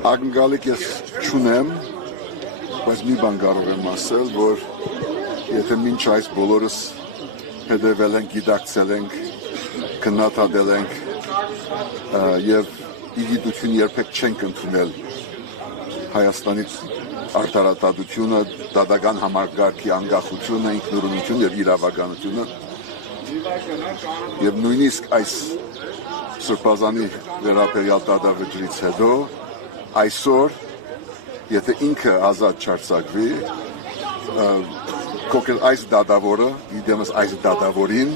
Ակնկալիք ես չունեմ, բայց մի բան կարող եմ ասել, որ եթե մինչ այս բոլորս հետևել ենք, գիտակցել ենք, քննադատել ենք եւ իգիտություն երբեք չենք ընդունել Հայաստանից արտարադատությունը, դատական համակարգի անկախությունը, ինքնուրույնությունը եւ իրավականությունը եւ նույնիսկ այս Սրբազանի վերաբերյալ դատավճռից հետո այսօր եթե ինքը ազատ չարձակվի կոկել այս դատավորը իդեմս այս դատավորին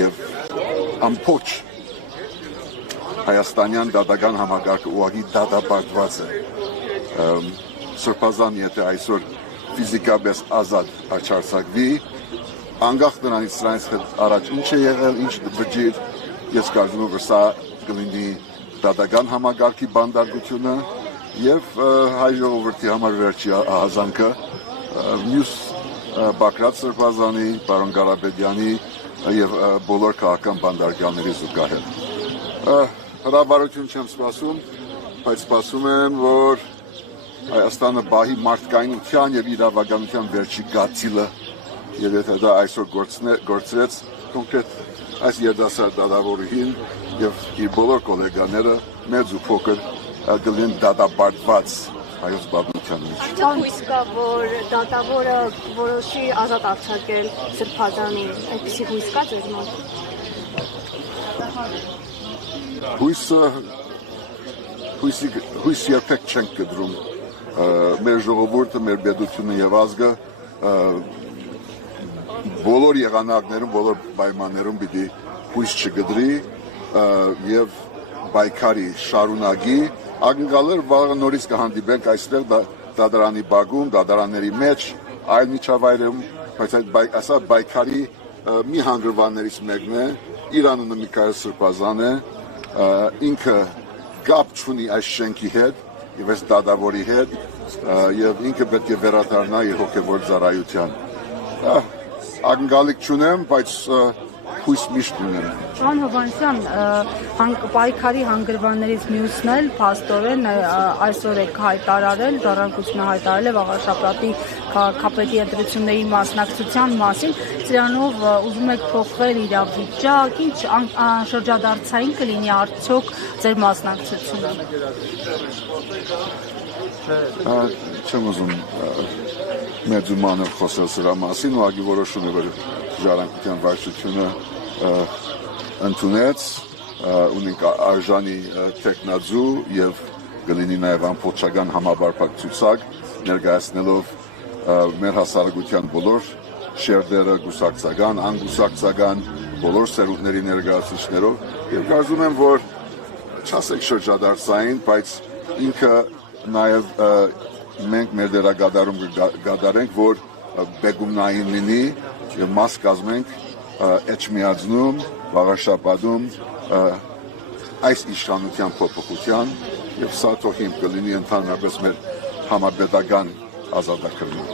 եւ ամբողջ հայաստանյան դատական համակարգը ուղղակի դատապարտված է Սրբազան եթե այսօր ֆիզիկապես ազատ չարձակվի անկախ նրանից առաջ ինչ է եղել ինչ վճիռ ես կարծում եմ որ սա կլինի դատական համակարգի բանդարգությունը եւ հայ ժողովրդի համար վերջի ահազանգը մյուս Բակրատ Սրբազանի, պարոն Ղարաբեդյանի եւ բոլոր քաղաքական բանդարգալների զուգահեռ։ Հրավառություն չեմ սպասում, բայց սպասում եմ, որ Հայաստանը բահի մարդկայնության եւ իրավականության վերջի գացիլը եւ եթե դա այսօր գործրեց կոնկրետ այս երդասարդ դատավորին եւ իր բոլոր գոլեգաները մեծ ու փոքր գլին դատապարտված հայոց պատմության մեջ։ Արդյոք հույս կա, որ դատավորը որոշի ազատ արձակել Սրբազանին, այդպիսի հույս կա ձեր մոտ։ Հույս երբեք չենք կդրում։ Մեր ժողովուրդը, մեր պետությունը եւ ազգը բոլոր եղանակներում, բոլոր պայմաններում պիտի հույս չգդրի եւ պայքարի շարունակի ակնկալեր վաղը նորից կհանդիպենք այստեղ դատարանի բակում, դատարանների մեջ, այլ միջավայրում, բայց այդ պայքարի մի հանգրվաններից մեկն է, իր անունը Միքայել Սրբազան է, ինքը կապ չունի այս շենքի հետ եւ այս դատավորի հետ եւ ինքը պետք է վերադառնա իր հոգեվոր ծառայության։ Ակնկալիք չունեմ, բայց հույս միշտ ունեմ։ Պարոն Հովհաննիսյան, պայքարի հանգրվաններից մյուսն էլ փաստորեն այսօր եք հայտարարել, ժառանգությունը հայտարարել է Վաղարշապատի քաղաքապետի ընտրությունների մասնակցության մասին, սրանով ուզում եք փոխել իրավիճակ, ինչ շրջադարձային կլինի արդյոք ձեր մասնակցությունը։ Չեմ ուզում մեծ ու մանր խոսել սրա մասին, ուղղակի որոշում է, որ ժառանգության վարչությունը ընդունեց, ունենք արժանի տեխնաձու եւ կլինի նաեւ ամբողջական համապարփակ ցուցակ ներկայացնելով մեր հասարակության բոլոր շերտերը գուսակցական, անգուսակցական բոլոր սերունդների ներկայացուցիչներով եւ կարծում եմ, որ չասեք շրջադարձային, բայց ինքը նաեւ մենք մեր դերակատարում կգադարենք, որ բեգումնային լինի եւ մաս կազմենք Էջմիածնում, Վաղարշապատում այս իշխանության փոփոխության եւ սա թող հիմք կլինի ընդհանրապես մեր համապետական ազատագրման։